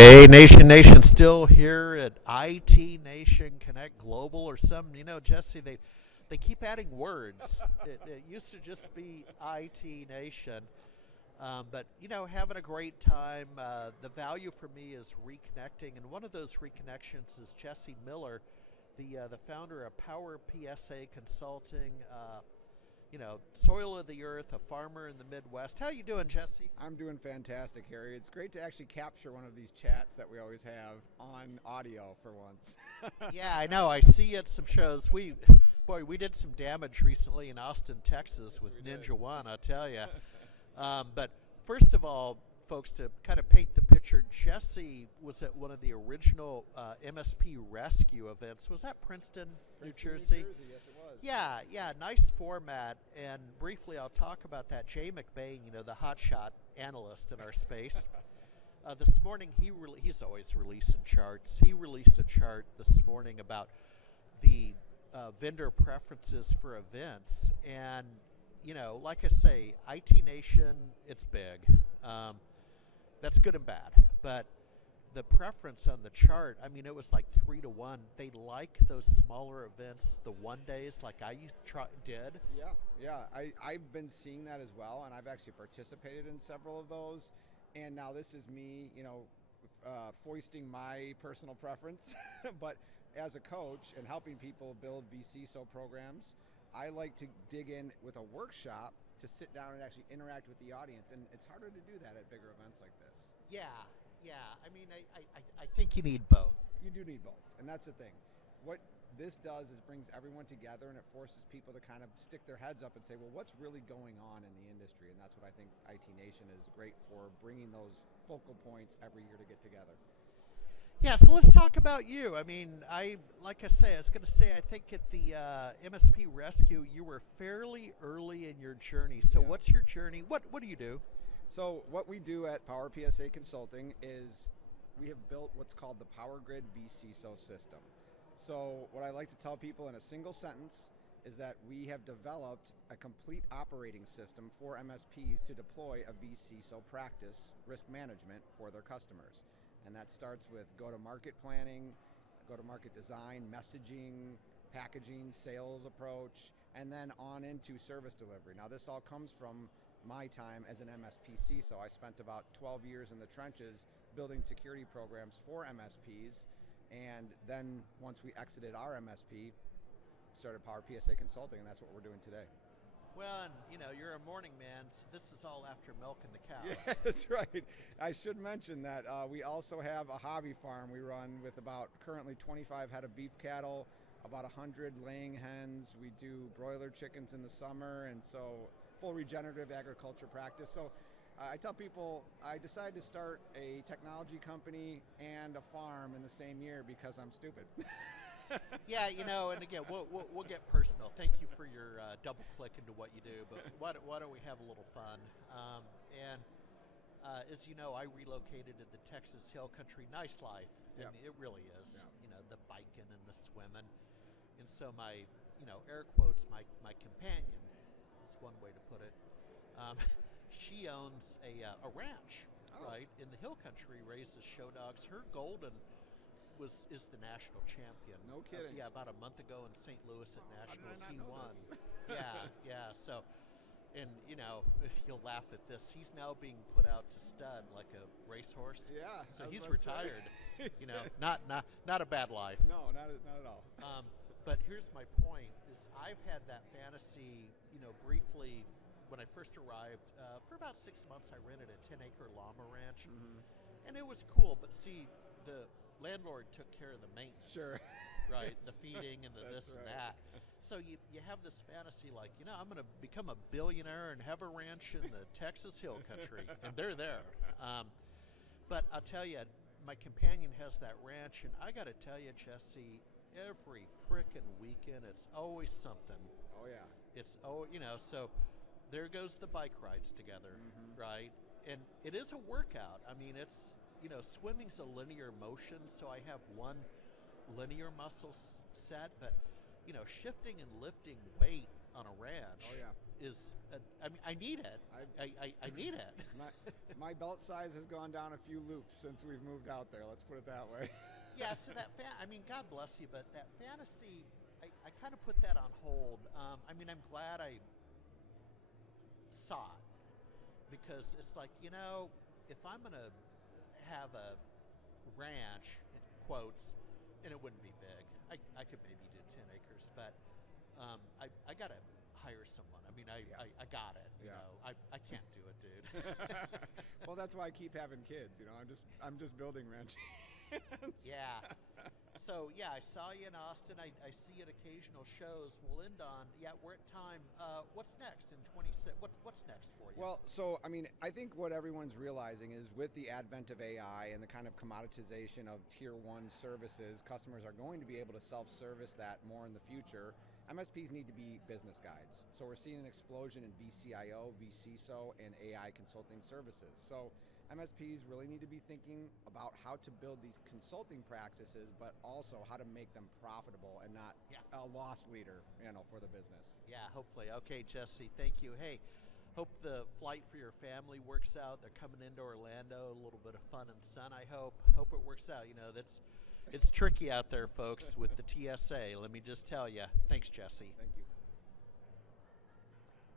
Hey, Nation, still here at IT Nation Connect Global or some, Jesse, they keep adding words. It used to just be IT Nation, but, having a great time. The value for me is reconnecting, and one of those reconnections is Jesse Miller, the founder of Power PSA Consulting, soil of the earth, a farmer in the Midwest. How you doing, Jesse? I'm doing fantastic, Harry. It's great to actually capture one of these chats that we always have on audio for once. Yeah, I know. I see at some shows. We did some damage recently in Austin, Texas with Ninja One, I'll tell you. But first of all, folks, to kind of paint the picture, Jesse was at one of the original MSP rescue events. Was that Princeton, New Jersey? Yes, it was. Yeah, nice format. And briefly, I'll talk about that. Jay McBain, the hotshot analyst in our space. This morning, he's always releasing charts. He released a chart this morning about the vendor preferences for events. And, like I say, IT Nation, it's big. That's good and bad. But the preference on the chart, it was like 3-1. They like those smaller events, the one days like I did. Yeah. I've been seeing that as well, and I've actually participated in several of those. And now this is me, foisting my personal preference. But as a coach and helping people build vCISO programs, I like to dig in with a workshop to sit down and actually interact with the audience. And it's harder to do that at bigger events like this. Yeah. I think you need both. You do need both, and that's the thing. What this does is brings everyone together, and it forces people to kind of stick their heads up and say, well, what's really going on in the industry? And that's what I think IT Nation is great for, bringing those focal points every year to get together. Yeah, so let's talk about you. I was going to say, I think at the MSP Rescue, you were fairly early in your journey. So What's your journey? What do you do? So what we do at Power PSA Consulting is we have built what's called the Power Grid vCISO system. So what I like to tell people in a single sentence is that we have developed a complete operating system for MSPs to deploy a vCISO practice, risk management, for their customers. And that starts with go-to-market planning, go-to-market design, messaging, packaging, sales approach, and then on into service delivery. Now this all comes from my time as an MSP CISO. I spent about 12 years in the trenches building security programs for MSPs, and then once we exited our MSP, started Power PSA Consulting, and that's what we're doing today. Well, and you're a morning man, so this is all after milking the cows. Yeah, that's right. I should mention that we also have a hobby farm we run with about currently 25 head of beef cattle, about 100 laying hens. We do broiler chickens in the summer, and so full regenerative agriculture practice. So I tell people I decided to start a technology company and a farm in the same year because I'm stupid. Yeah, and again, we'll get personal. Thank you for your double click into what you do, but why don't we have a little fun? As you know, I relocated to the Texas Hill Country. Nice life. Yep. It really is. Yep. The biking and the swimming. And so my, air quotes, my companion, is one way to put it. She owns a ranch, right, in the Hill Country, raises show dogs. Her golden is the national champion. No kidding. About a month ago in St. Louis at Nationals, he won. Yeah. So, and you'll laugh at this. He's now being put out to stud like a racehorse. Yeah. So he's retired. Not a bad life. No, not at all. But here's my point: is I've had that fantasy, briefly when I first arrived. For about 6 months, I rented a 10-acre llama ranch, and it was cool. But see, the landlord took care of the maintenance. Sure. Right, the feeding and the this right. and that. So you have this fantasy like, I'm going to become a billionaire and have a ranch in the Texas Hill Country, and they're there. But I'll tell you, my companion has that ranch, and I got to tell you, Jesse, every frickin' weekend, it's always something. Oh, yeah. So there goes the bike rides together, right? And it is a workout. It's, swimming's a linear motion, so I have one linear muscle set, but, shifting and lifting weight on a ranch. Oh yeah. Is I mean, I need it. I need it. My belt size has gone down a few loops since we've moved out there. Let's put it that way. Yeah, so that I mean, God bless you, but that fantasy, I kind of put that on hold. I mean, I'm glad I saw it, because it's like, you know, if I'm going to have a ranch, in quotes, and it wouldn't be big, I could maybe do 10 acres, but I got to hire someone. I mean, I got it. You know, I can't do it, dude. Well, that's why I keep having kids. You know, I'm just building ranches. Yeah. So yeah, I saw you in Austin. I see you at occasional shows. We'll end on we're at time. What's next in 26? What's next for you? Well, so I mean, I think what everyone's realizing is with the advent of AI and the kind of commoditization of tier 1 services, customers are going to be able to self-service that more in the future. MSPs need to be business guides. So we're seeing an explosion in VCIO, vCISO, and AI consulting services. So MSPs really need to be thinking about how to build these consulting practices, but also how to make them profitable and not a loss leader, for the business. Yeah, hopefully. Okay, Jesse, thank you. Hey, hope the flight for your family works out. They're coming into Orlando, a little bit of fun and sun, I hope. Hope it works out. You know, it's tricky out there, folks, with the TSA. Let me just tell you. Thanks, Jesse. Thank you.